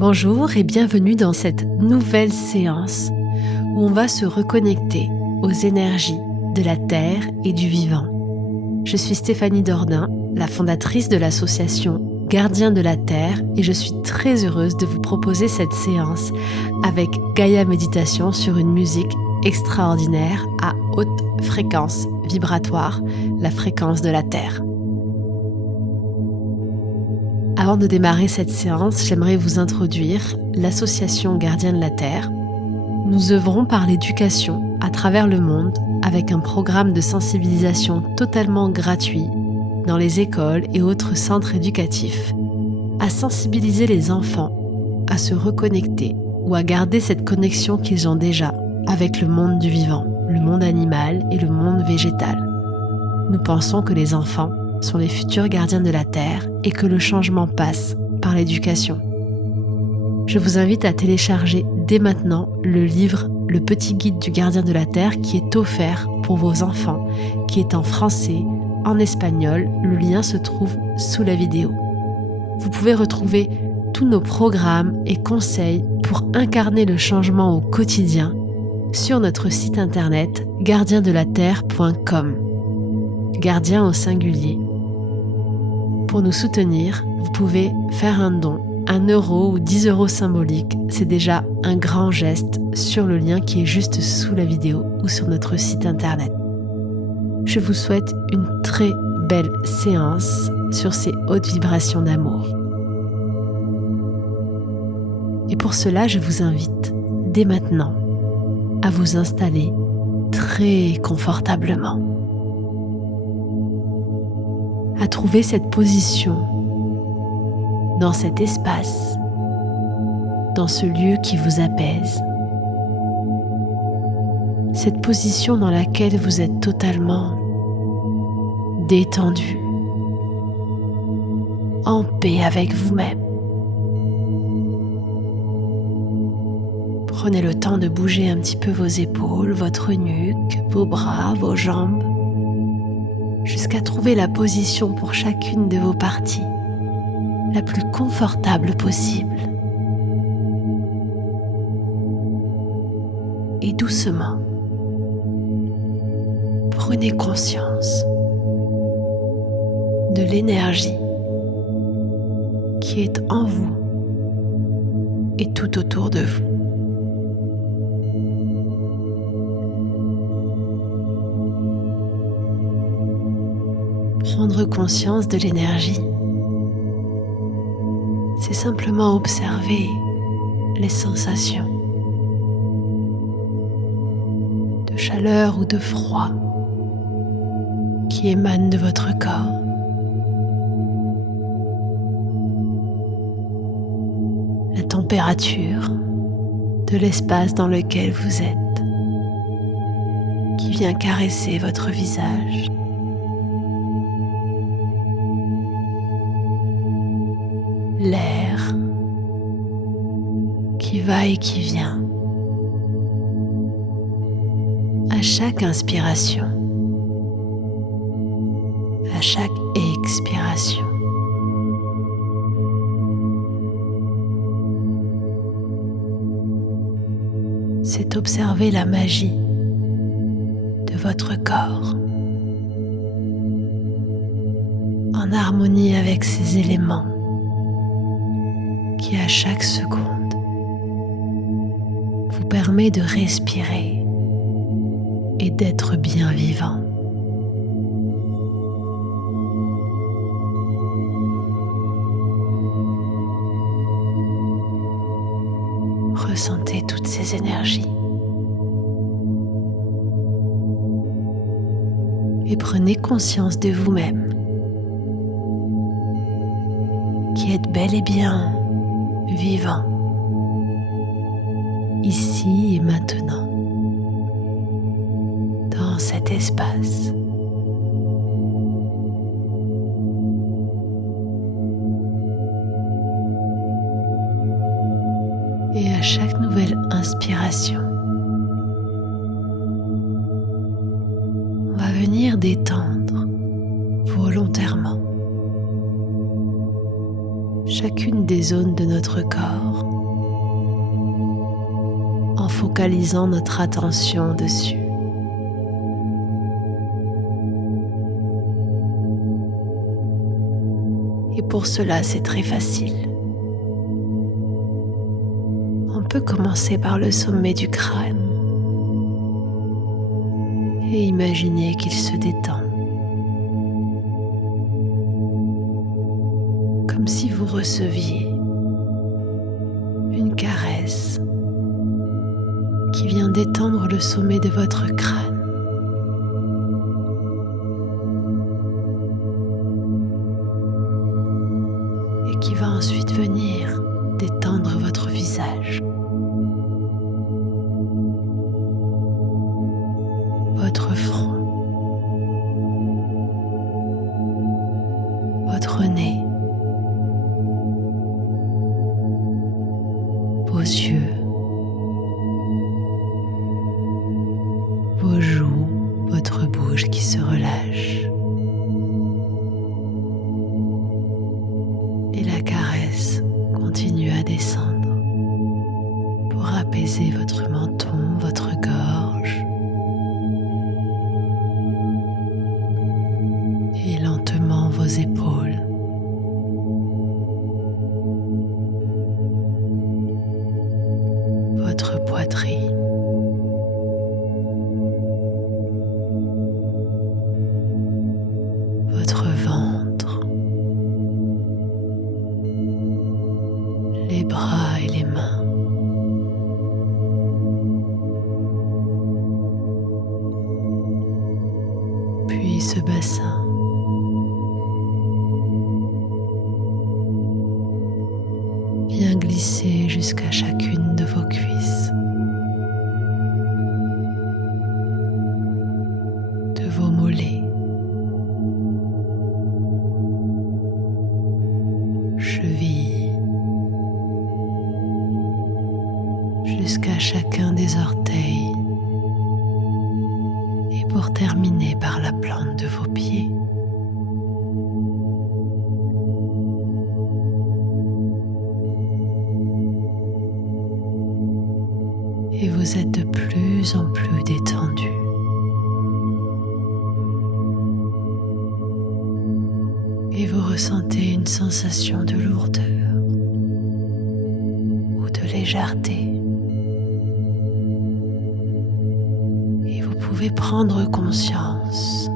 Bonjour et bienvenue dans cette nouvelle séance où on va se reconnecter aux énergies de la Terre et du vivant. Je suis Stéphanie Dordain, la fondatrice de l'association Gardiens de la Terre, et je suis très heureuse de vous proposer cette séance avec Gaïa Méditation sur une musique extraordinaire à haute fréquence vibratoire, la fréquence de la Terre. Avant de démarrer cette séance, j'aimerais vous introduire l'association Gardiens de la Terre. Nous œuvrons par l'éducation à travers le monde avec un programme de sensibilisation totalement gratuit dans les écoles et autres centres éducatifs, à sensibiliser les enfants à se reconnecter ou à garder cette connexion qu'ils ont déjà avec le monde du vivant, le monde animal et le monde végétal. Nous pensons que les enfants sont les futurs gardiens de la Terre et que le changement passe par l'éducation. Je vous invite à télécharger dès maintenant le livre Le petit guide du gardien de la Terre qui est offert pour vos enfants, qui est en français, en espagnol. Le lien se trouve sous la vidéo. Vous pouvez retrouver tous nos programmes et conseils pour incarner le changement au quotidien sur notre site internet gardiendelaterre.com. Gardien au singulier. Pour nous soutenir, vous pouvez faire un don, 1 euro ou 10 euros symboliques. C'est déjà un grand geste sur le lien qui est juste sous la vidéo ou sur notre site internet. Je vous souhaite une très belle séance sur ces hautes vibrations d'amour. Et pour cela, je vous invite dès maintenant à vous installer très confortablement, à trouver cette position dans cet espace, dans ce lieu qui vous apaise, cette position dans laquelle vous êtes totalement détendu, en paix avec vous-même. Prenez le temps de bouger un petit peu vos épaules, votre nuque, vos bras, vos jambes, jusqu'à trouver la position pour chacune de vos parties la plus confortable possible. Et doucement, prenez conscience de l'énergie qui est en vous et tout autour de vous. Prendre conscience de l'énergie, c'est simplement observer les sensations de chaleur ou de froid qui émanent de votre corps. La température de l'espace dans lequel vous êtes qui vient caresser votre visage. L'air qui va et qui vient à chaque inspiration, à chaque expiration. C'est observer la magie de votre corps en harmonie avec ces éléments qui à chaque seconde vous permet de respirer et d'être bien vivant. Ressentez toutes ces énergies et prenez conscience de vous-même qui êtes bel et bien vivant, ici et maintenant, dans cet espace. Et à chaque nouvelle inspiration, on va venir détendre volontairement chacune des zones de notre corps en focalisant notre attention dessus. Et pour cela, c'est très facile. On peut commencer par le sommet du crâne et imaginer qu'il se détend, comme si vous receviez une caresse qui vient détendre le sommet de votre crâne. Et qui va ensuite venir détendre votre visage, votre front, votre nez, vos yeux, vos joues, votre bouche qui se relâche. Et la caresse continue à descendre pour apaiser votre menton, votre gorge. Et lentement vos épaules. Votre poitrine. Votre ventre. Les bras et les mains. Puis ce bassin. Vient glisser jusqu'à chacune de vos cuisses, de vos mollets, chevilles, jusqu'à chacun des orteils et pour terminer par la plante de vos pieds. Et vous êtes de plus en plus détendu. Et vous ressentez une sensation de lourdeur ou de légèreté. Et vous pouvez prendre conscience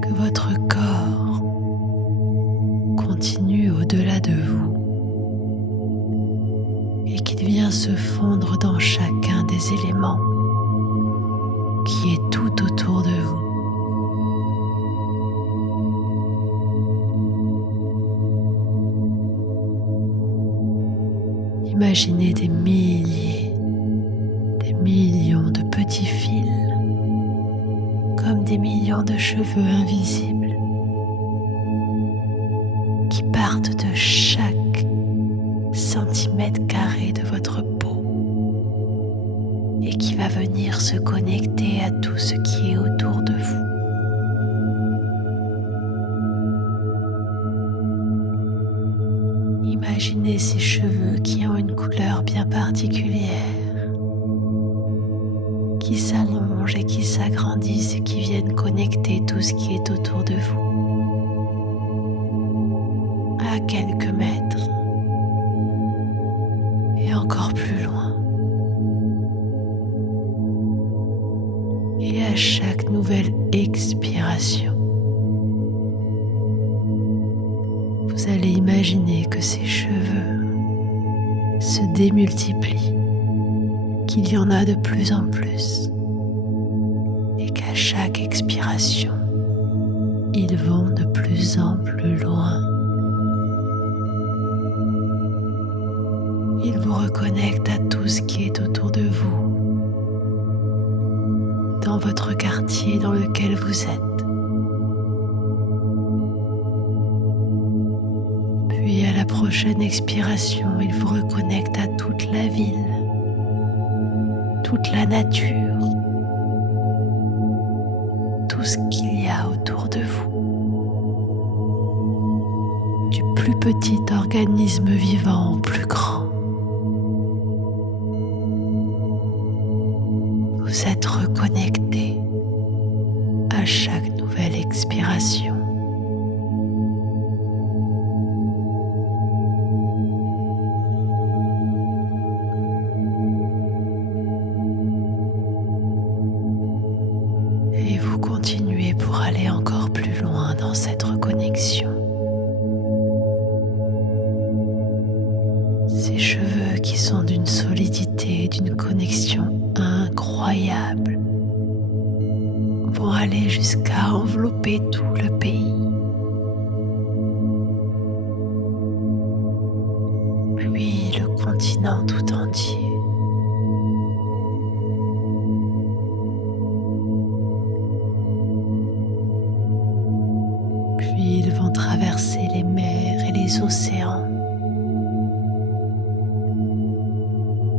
que votre corps continue au-delà de vous et qu'il vient se fondre dans chacun des éléments qui est tout autour de vous. Imaginez des milliers, des millions de petits fils, comme des millions de cheveux invisibles, qui partent de chaque centimètre carré de votre peau et qui va venir se connecter à tout ce qui est autour de vous. Imaginez ces cheveux qui ont une couleur bien particulière, qui s'allongent et qui s'agrandissent et qui viennent connecter tout ce qui est autour de vous à quelques mètres et encore plus loin. Et à chaque nouvelle expiration, vous allez imaginer que ces cheveux se démultiplient, qu'il y en a de plus en plus, et qu'à chaque expiration, ils vont de plus en plus loin. Ils vous reconnectent à tout ce qui est autour de vous, dans votre quartier dans lequel vous êtes. Puis à la prochaine expiration, il vous reconnecte à toute la ville, toute la nature, tout ce qu'il y a autour de vous, du plus petit organisme vivant au plus grand. vous êtes reconnecté à chaque nouvelle expiration. Et vous continuez pour aller encore plus loin dans cette reconnexion. Ces cheveux qui sont d'une solidité, d'une connexion incroyable, vont aller jusqu'à envelopper tout le pays. Puis le continent tout entier. Puis ils vont traverser les mers et les océans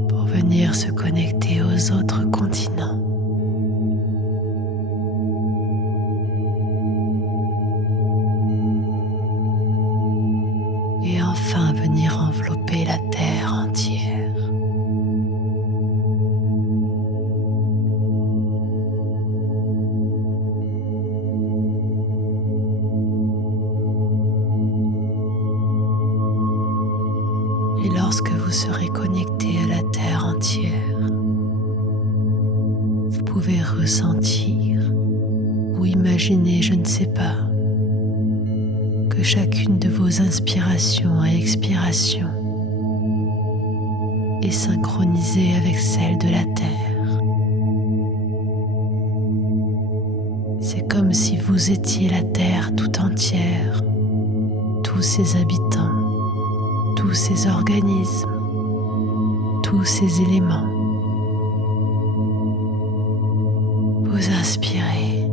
pour venir se connecter aux autres continents. Et enfin venir envelopper la terre entière. Et lorsque vous serez connecté à la terre entière, vous pouvez ressentir ou imaginer, je ne sais pas, que chacune de vos inspirations et expirations est synchronisée avec celle de la Terre. C'est comme si vous étiez la Terre tout entière, tous ses habitants, tous ses organismes, tous ses éléments. Vous inspirez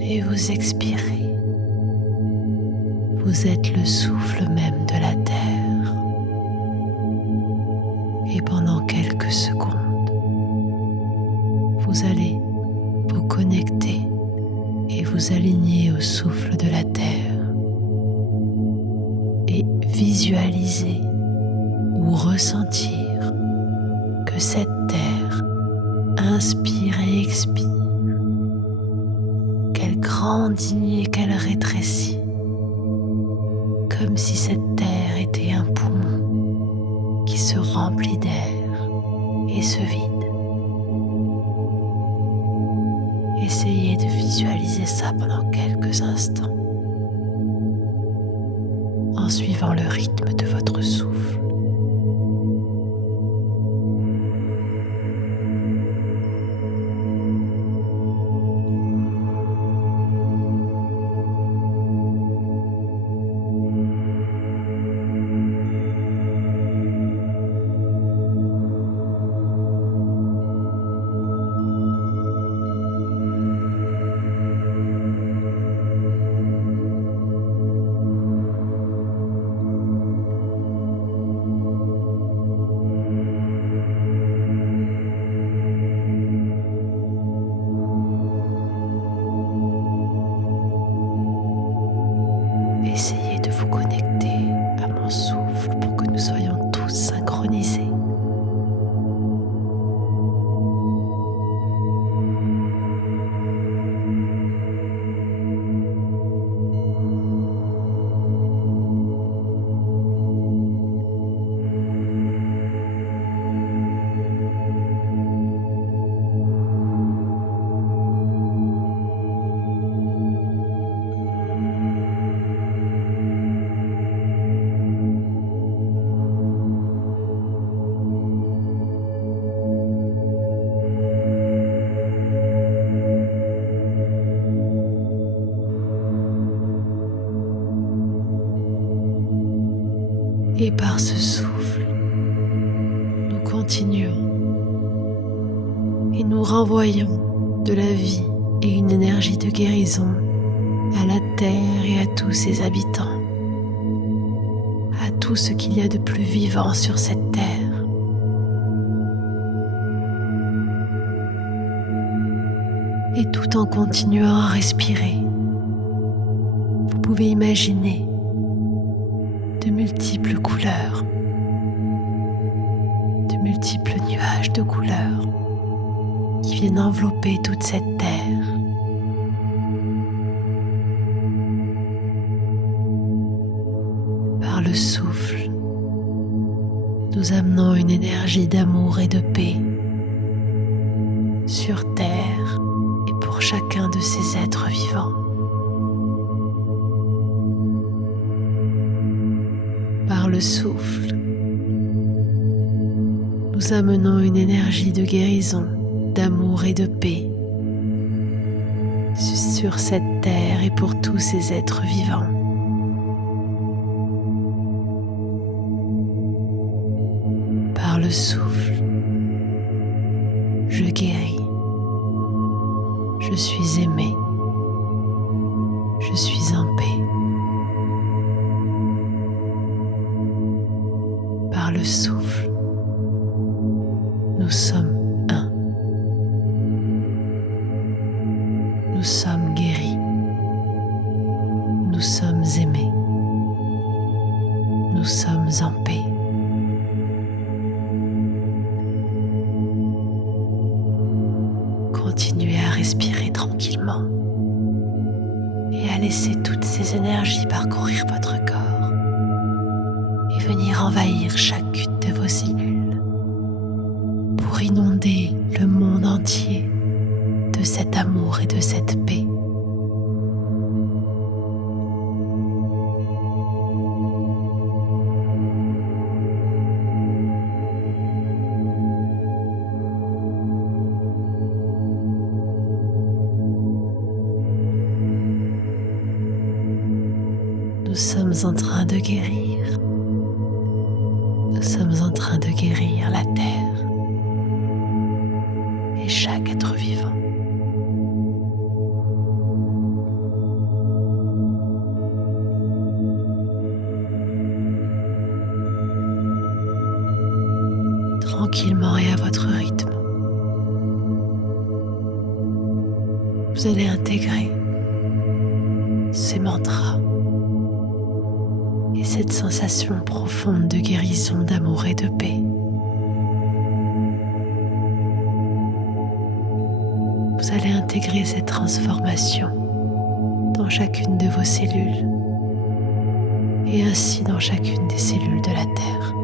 et vous expirez. Vous êtes le souffle même de la terre. Et pendant quelques secondes, vous allez vous connecter et vous aligner au souffle de la terre et visualiser ou ressentir que cette terre inspire et expire, qu'elle grandit et qu'elle rétrécit, comme si cette terre était un poumon qui se remplit d'air et se vide. Essayez de visualiser ça pendant quelques instants, en suivant le rythme de votre souffle. Essayez de vous connecter à mon souffle pour que nous soyons tous synchronisés. Et par ce souffle, nous continuons et nous renvoyons de la vie et une énergie de guérison à la terre et à tous ses habitants, à tout ce qu'il y a de plus vivant sur cette terre. Et tout en continuant à respirer, vous pouvez imaginer de multiples couleurs, de multiples nuages de couleurs qui viennent envelopper toute cette terre. Par le souffle, nous amenons une énergie d'amour et de paix sur terre et pour chacun de ces êtres vivants. Par le souffle, nous amenons une énergie de guérison, d'amour et de paix sur cette terre et pour tous ces êtres vivants. Par le souffle, je guéris, je suis aimé, je suis en paix. Par le souffle, nous sommes un. Nous sommes guéris. Nous sommes aimés. Nous sommes en paix. Continuez à respirer tranquillement et à laisser toutes ces énergies parcourir votre corps et venir envahir chacune de vos cellules pour inonder le monde entier de cet amour et de cette paix. Nous sommes en train de guérir. Nous sommes en train de guérir la terre et chaque être vivant. Tranquillement et à votre rythme, vous allez intégrer ces mantras et cette sensation profonde de guérison, d'amour et de paix. Vous allez intégrer cette transformation dans chacune de vos cellules et ainsi dans chacune des cellules de la Terre.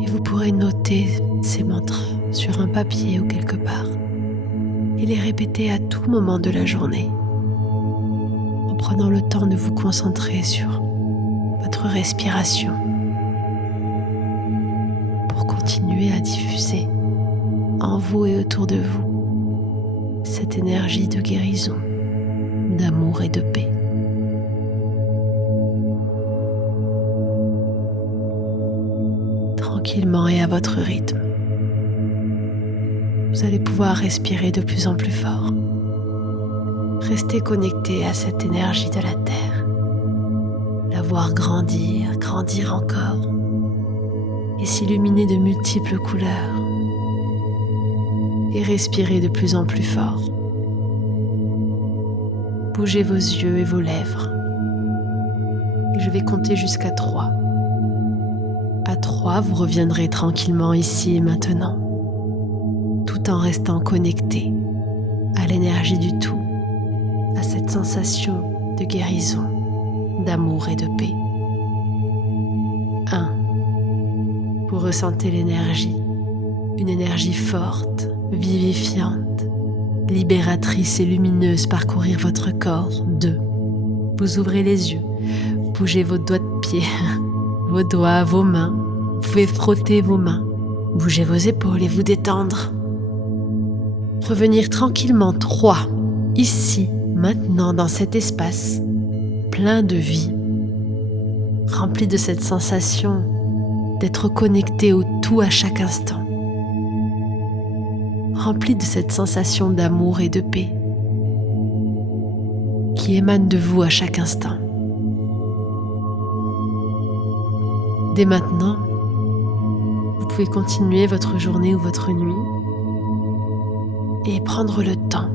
Et vous pourrez noter ces mantras sur un papier ou quelque part et les répéter à tout moment de la journée, en prenant le temps de vous concentrer sur votre respiration pour continuer à diffuser en vous et autour de vous cette énergie de guérison, d'amour et de paix. Tranquillement et à votre rythme, vous allez pouvoir respirer de plus en plus fort. Restez connecté à cette énergie de la Terre, la voir grandir, grandir encore et s'illuminer de multiples couleurs. Et respirez de plus en plus fort. Bougez vos yeux et vos lèvres. Et je vais compter jusqu'à 3. À 3, vous reviendrez tranquillement ici et maintenant, tout en restant connecté à l'énergie du tout, à cette sensation de guérison, d'amour et de paix. 1. Vous ressentez l'énergie, une énergie forte, vivifiante, libératrice et lumineuse parcourir votre corps. 2. Vous ouvrez les yeux, bougez vos doigts de pied, vos doigts, vos mains. Vous pouvez frotter vos mains, bouger vos épaules et vous détendre. Revenir tranquillement. 3. Ici, maintenant, dans cet espace, plein de vie, rempli de cette sensation d'être connecté au tout à chaque instant, rempli de cette sensation d'amour et de paix qui émane de vous à chaque instant. Dès maintenant, vous pouvez continuer votre journée ou votre nuit et prendre le temps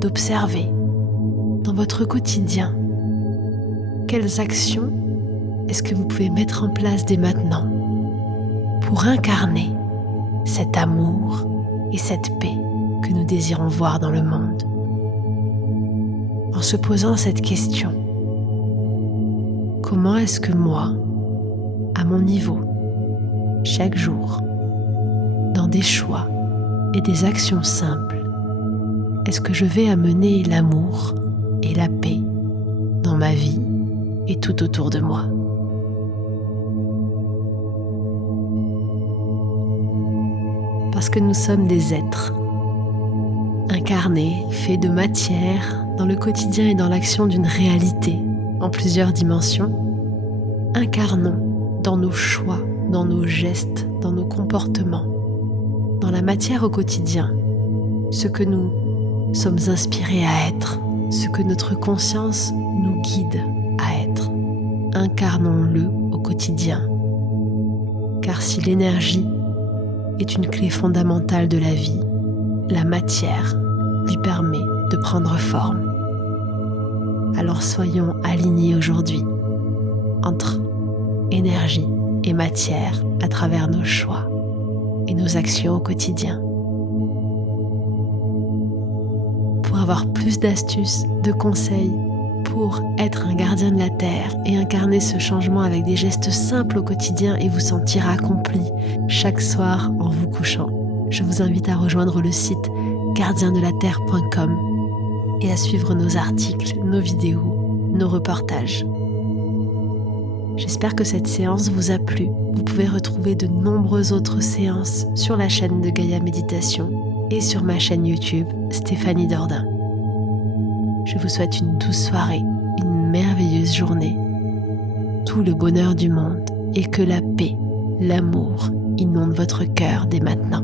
d'observer dans votre quotidien quelles actions est-ce que vous pouvez mettre en place dès maintenant pour incarner cet amour et cette paix que nous désirons voir dans le monde? En se posant cette question, comment est-ce que moi, à mon niveau, chaque jour, dans des choix et des actions simples, est-ce que je vais amener l'amour et la paix dans ma vie et tout autour de moi? Parce que nous sommes des êtres incarnés, faits de matière, dans le quotidien et dans l'action d'une réalité en plusieurs dimensions. Incarnons dans nos choix, dans nos gestes, dans nos comportements, dans la matière au quotidien, ce que nous sommes inspirés à être, ce que notre conscience nous guide à être. Incarnons-le au quotidien. Car si l'énergie est une clé fondamentale de la vie, la matière lui permet de prendre forme. Alors soyons alignés aujourd'hui entre énergie et matière à travers nos choix et nos actions au quotidien. Pour avoir plus d'astuces, de conseils, pour être un gardien de la Terre et incarner ce changement avec des gestes simples au quotidien et vous sentir accompli chaque soir en vous couchant, je vous invite à rejoindre le site gardiendelaterre.com et à suivre nos articles, nos vidéos, nos reportages. J'espère que cette séance vous a plu. Vous pouvez retrouver de nombreuses autres séances sur la chaîne de Gaïa Méditation et sur ma chaîne YouTube Stéphanie Dordain. Je vous souhaite une douce soirée, une merveilleuse journée, tout le bonheur du monde et que la paix, l'amour inondent votre cœur dès maintenant.